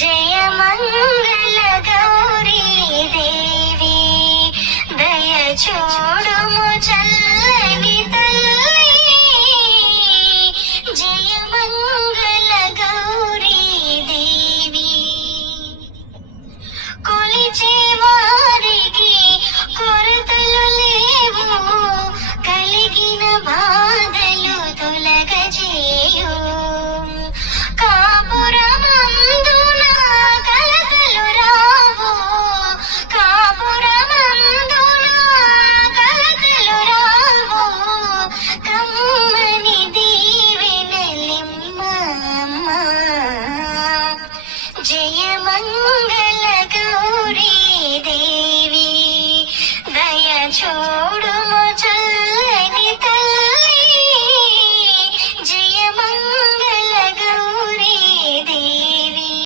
జయ మంగళ గౌరీ దేవి దయ చూడుము చల్లని తల్లి. జయ మంగళ గౌరీ దేవి కొలిచే వారికి కొరతలు లేవు, కలిగిన బాధలు తొలగజేయు. కాపురమందున కలతలు రావు, కాపురమందున కలతలు రావు. కమ్మని దీవెనలిమ్మ. జయ మంగళ